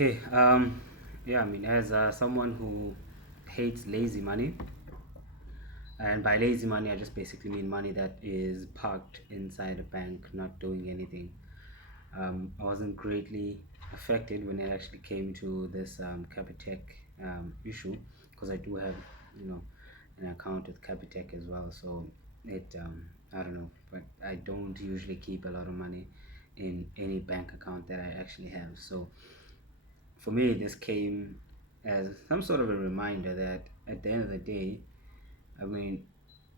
Okay, yeah, I mean, as someone who hates lazy money, and by lazy money, I just basically mean money that is parked inside a bank, not doing anything. I wasn't greatly affected when it actually came to this Capitec issue because I do have, you know, an account with Capitec as well. So I don't know, but I don't usually keep a lot of money in any bank account that I actually have. So for me, this came as some sort of a reminder that at the end of the day, I mean,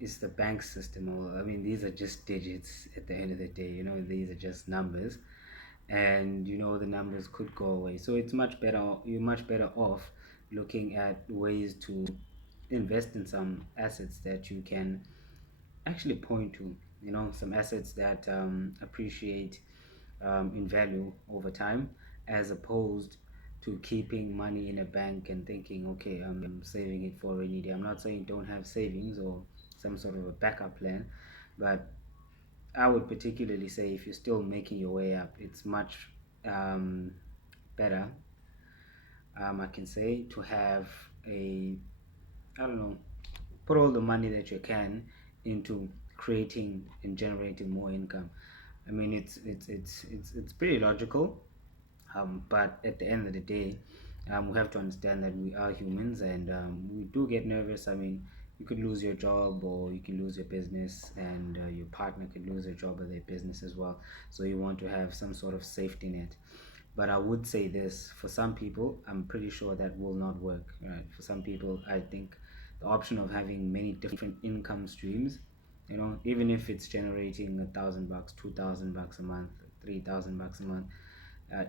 it's the bank system, or I mean, these are just digits at the end of the day. These are just numbers, and the numbers could go away. So it's much better. You're much better off looking at ways to invest in some assets that you can actually point to. Some assets that appreciate in value over time, as opposed to keeping money in a bank and thinking, okay, I'm saving it for a rainy day. I'm not saying don't have savings or some sort of a backup plan, but I would particularly say if you're still making your way up, it's much um, better, I can say, to have I don't know, put all the money that you can into creating and generating more income. I mean, it's pretty logical, but at the end of the day, we have to understand that we are humans and we do get nervous. I mean, you could lose your job or you can lose your business, and your partner could lose their job or their business as well. So you want to have some sort of safety net. But I would say this, for some people, I'm pretty sure that will not work. Right? For some people, I think the option of having many different income streams, even if it's generating $1,000, $2,000 a month, $3,000 a month,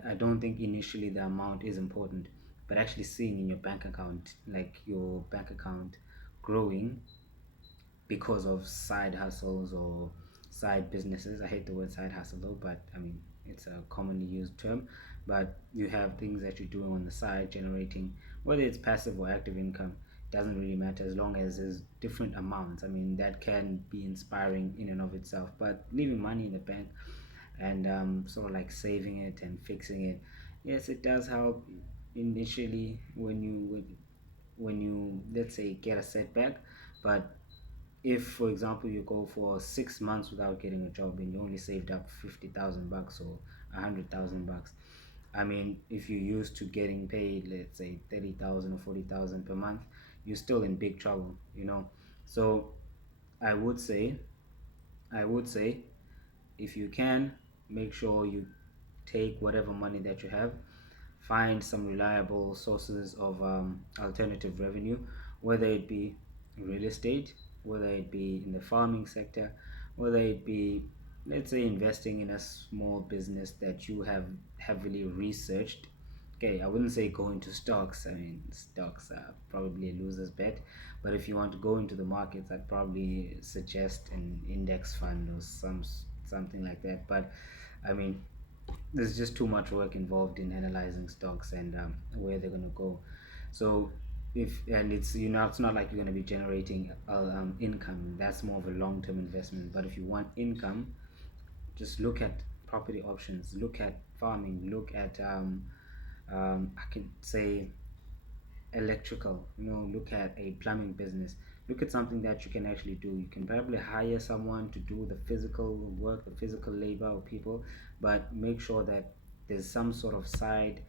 I don't think initially the amount is important, but actually seeing in your bank account, like your bank account growing because of side hustles or side businesses. I hate the word side hustle though, but I mean, it's a commonly used term. But you have things that you're doing on the side generating, whether it's passive or active income, doesn't really matter as long as there's different amounts. I mean, that can be inspiring in and of itself, but leaving money in the bank and sort of like saving it and fixing it, yes, it does help initially when you, let's say, get a setback. But if, for example, you go for 6 months without getting a job and you only saved up $50,000 or $100,000, I mean, if you're used to getting paid, let's say 30,000 or 40,000 per month, you're still in big trouble. So I would say, I would say, if you can, make sure you take whatever money that you have, find some reliable sources of alternative revenue, whether it be real estate, whether it be in the farming sector, whether it be, let's say, investing in a small business that you have heavily researched. Okay, I wouldn't say go into stocks. I mean, stocks are probably a loser's bet. But if you want to go into the markets, I'd probably suggest an index fund or something like that. But I mean, there's just too much work involved in analyzing stocks and where they're going to go. So if and it's not like you're going to be generating income. That's more of a long-term investment. But if you want income, just look at property options, look at farming, look at I could say electrical, look at a plumbing business, look at something that you can actually do. You can probably hire someone to do the physical work, the physical labor or people, but make sure that there's some sort of side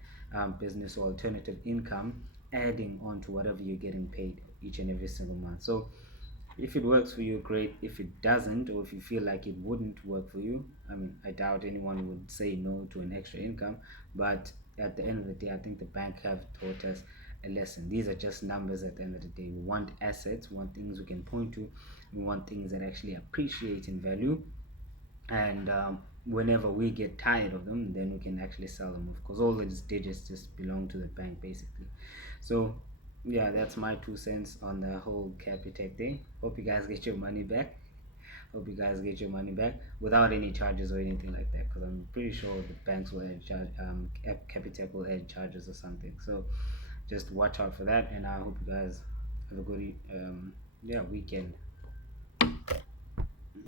business or alternative income adding on to whatever you're getting paid each and every single month. So if it works for you, great. If it doesn't, or if you feel like it wouldn't work for you, I mean, I doubt anyone would say no to an extra income. But at the end of the day, I think the bank have taught us a lesson. These are just numbers at the end of the day. We want assets, we want things we can point to, we want things that actually appreciate in value, and whenever we get tired of them, then we can actually sell them off, because all these digits just belong to the bank basically. So yeah, that's my 2 cents on the whole Capitec thing. Hope you guys get your money back. Hope you guys get your money back without any charges or anything like that, because I'm pretty sure the banks will add Capitec will add charges or something. So just watch out for that, and I hope you guys have a good yeah, weekend.